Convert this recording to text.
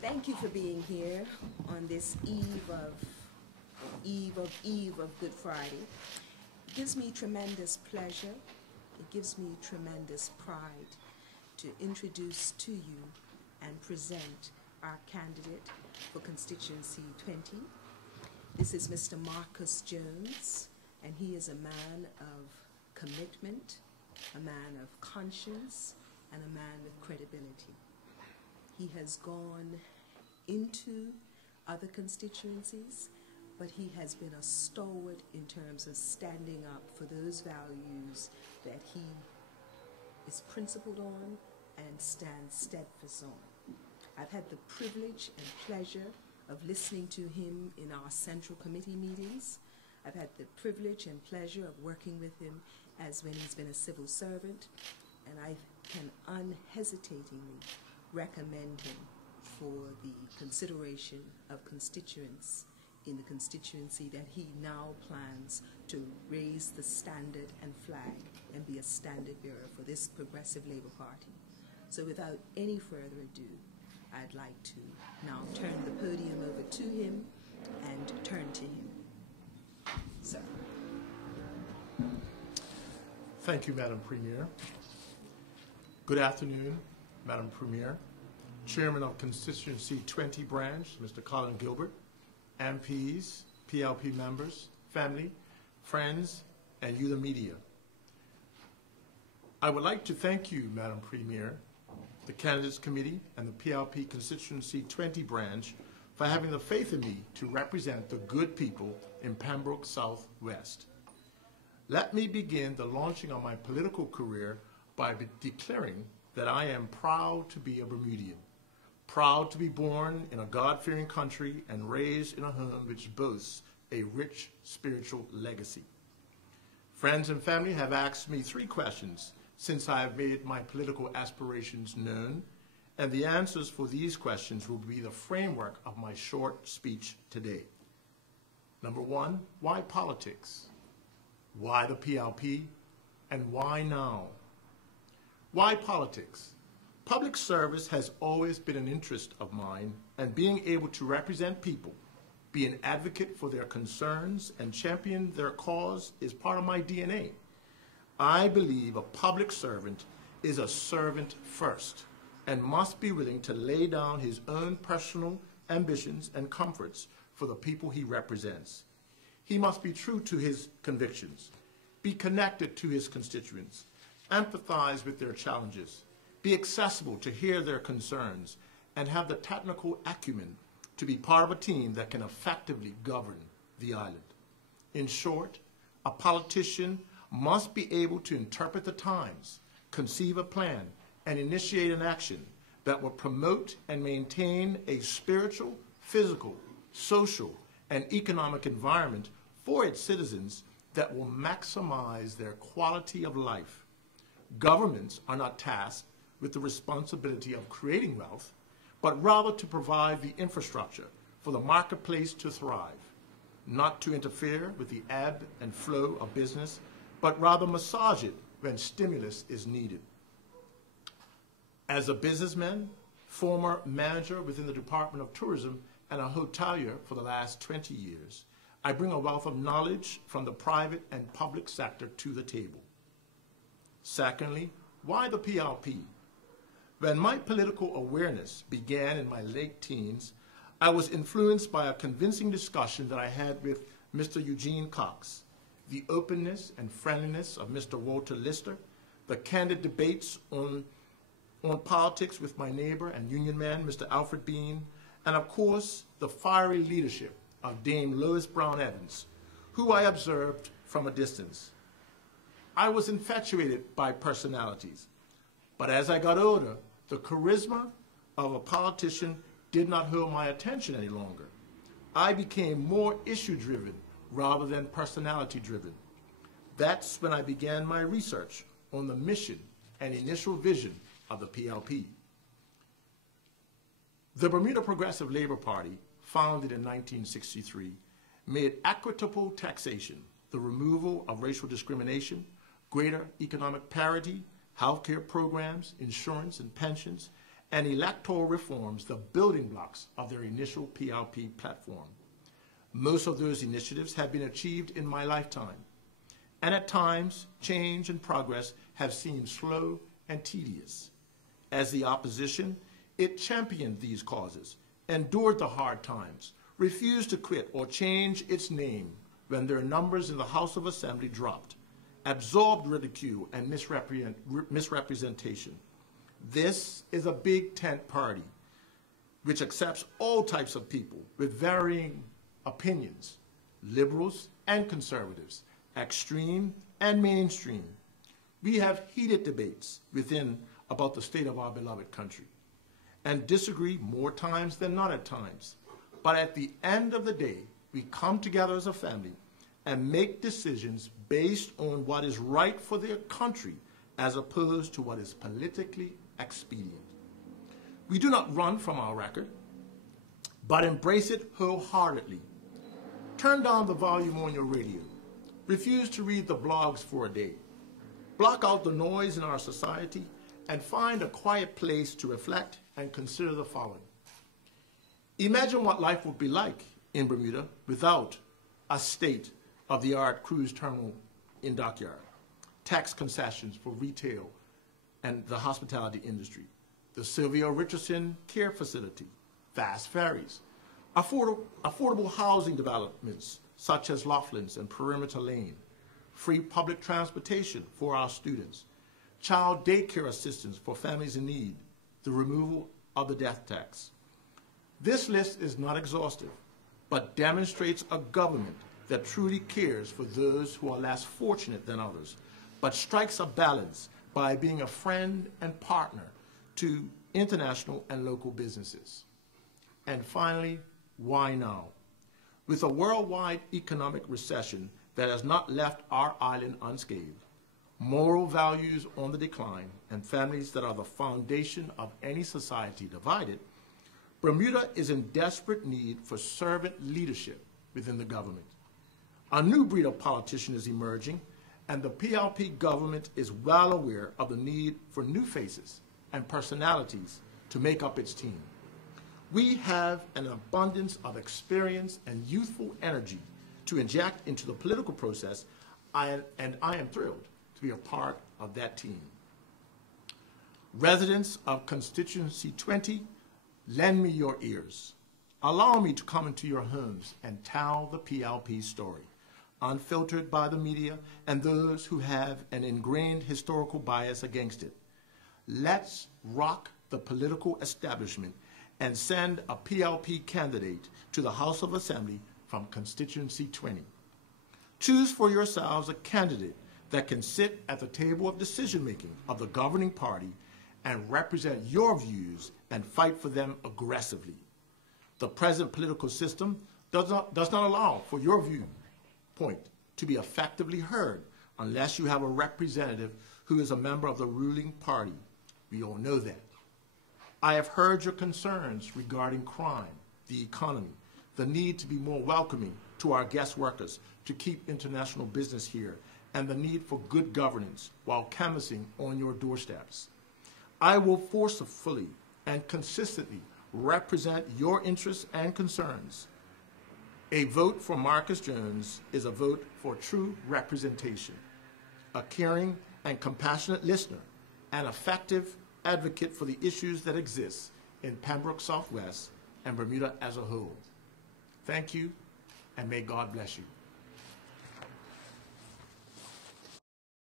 Thank you for being here on this eve of Good Friday. It gives me tremendous pleasure. It gives me tremendous pride to introduce to you and present our candidate for constituency 20. This is Mr. Marcus Jones, and he is a man of commitment, a man of conscience, and a man with credibility. He has gone into other constituencies, but he has been a stalwart in terms of standing up for those values that he is principled on and stands steadfast on. I've had the privilege and pleasure of listening to him in our central committee meetings. I've had the privilege and pleasure of working with him as when he's been a civil servant, and I can unhesitatingly recommend him for the consideration of constituents in the constituency that he now plans to raise the standard and flag and be a standard bearer for this progressive Labour Party. So without any further ado, I'd like to now turn the podium over to him and turn to him. Sir. Thank you, Madam Premier. Good afternoon, Madam Premier, Chairman of Constituency 20 Branch, Mr. Colin Gilbert, MPs, PLP members, family, friends, and you, the media. I would like to thank you, Madam Premier, the Candidates Committee, and the PLP Constituency 20 Branch for having the faith in me to represent the good people in Pembroke South West. Let me begin the launching of my political career by declaring that I am proud to be a Bermudian, proud to be born in a God-fearing country and raised in a home which boasts a rich spiritual legacy. Friends and family have asked me 3 questions since I have made my political aspirations known, and the answers for these questions will be the framework of my short speech today. Number 1, why politics? Why the PLP? And why now? Why politics? Public service has always been an interest of mine, and being able to represent people, be an advocate for their concerns, and champion their cause is part of my DNA. I believe a public servant is a servant first and must be willing to lay down his own personal ambitions and comforts for the people he represents. He must be true to his convictions, be connected to his constituents, empathize with their challenges, be accessible to hear their concerns, and have the technical acumen to be part of a team that can effectively govern the island. In short, a politician must be able to interpret the times, conceive a plan, and initiate an action that will promote and maintain a spiritual, physical, social, and economic environment for its citizens that will maximize their quality of life. Governments are not tasked with the responsibility of creating wealth, but rather to provide the infrastructure for the marketplace to thrive, not to interfere with the ebb and flow of business, but rather massage it when stimulus is needed. As a businessman, former manager within the Department of Tourism, and a hotelier for the last 20 years, I bring a wealth of knowledge from the private and public sector to the table. Secondly, why the PLP? When my political awareness began in my late teens, I was influenced by a convincing discussion that I had with Mr. Eugene Cox, the openness and friendliness of Mr. Walter Lister, the candid debates on politics with my neighbor and union man, Mr. Alfred Bean, and of course, the fiery leadership of Dame Lois Brown Evans, who I observed from a distance. I was infatuated by personalities, but as I got older, the charisma of a politician did not hold my attention any longer. I became more issue-driven rather than personality-driven. That's when I began my research on the mission and initial vision of the PLP. The Bermuda Progressive Labor Party, founded in 1963, made equitable taxation, the removal of racial discrimination, greater economic parity, healthcare programs, insurance and pensions, and electoral reforms the building blocks of their initial PLP platform. Most of those initiatives have been achieved in my lifetime, and at times, change and progress have seemed slow and tedious. As the opposition, it championed these causes, endured the hard times, refused to quit or change its name when their numbers in the House of Assembly dropped, absorbed ridicule and misrepresentation. This is a big tent party which accepts all types of people with varying opinions, liberals and conservatives, extreme and mainstream. We have heated debates within about the state of our beloved country and disagree more times than not at times. But at the end of the day, we come together as a family and make decisions based on what is right for their country as opposed to what is politically expedient. We do not run from our record, but embrace it wholeheartedly. Turn down the volume on your radio. Refuse to read the blogs for a day. Block out the noise in our society and find a quiet place to reflect and consider the following. Imagine what life would be like in Bermuda without a state-of-the-art cruise terminal in Dockyard, tax concessions for retail and the hospitality industry, the Sylvia Richardson Care Facility, fast ferries, affordable housing developments such as Laughlin's and Perimeter Lane, free public transportation for our students, child daycare assistance for families in need, the removal of the death tax. This list is not exhaustive, but demonstrates a government that truly cares for those who are less fortunate than others, but strikes a balance by being a friend and partner to international and local businesses. And finally, why now? With a worldwide economic recession that has not left our island unscathed, moral values on the decline, and families that are the foundation of any society divided, Bermuda is in desperate need for servant leadership within the government. A new breed of politician is emerging, and the PLP government is well aware of the need for new faces and personalities to make up its team. We have an abundance of experience and youthful energy to inject into the political process, and I am thrilled to be a part of that team. Residents of Constituency 20, lend me your ears. Allow me to come into your homes and tell the PLP story, unfiltered by the media and those who have an ingrained historical bias against it. Let's rock the political establishment and send a PLP candidate to the House of Assembly from Constituency 20. Choose for yourselves a candidate that can sit at the table of decision-making of the governing party and represent your views and fight for them aggressively. The present political system does not allow for your viewpoint to be effectively heard unless you have a representative who is a member of the ruling party. We all know that. I have heard your concerns regarding crime, the economy, the need to be more welcoming to our guest workers to keep international business here, and the need for good governance while canvassing on your doorsteps. I will forcefully and consistently represent your interests and concerns. A vote for Marcus Jones is a vote for true representation, a caring and compassionate listener, an effective advocate for the issues that exist in Pembroke Southwest and Bermuda as a whole. Thank you, and may God bless you.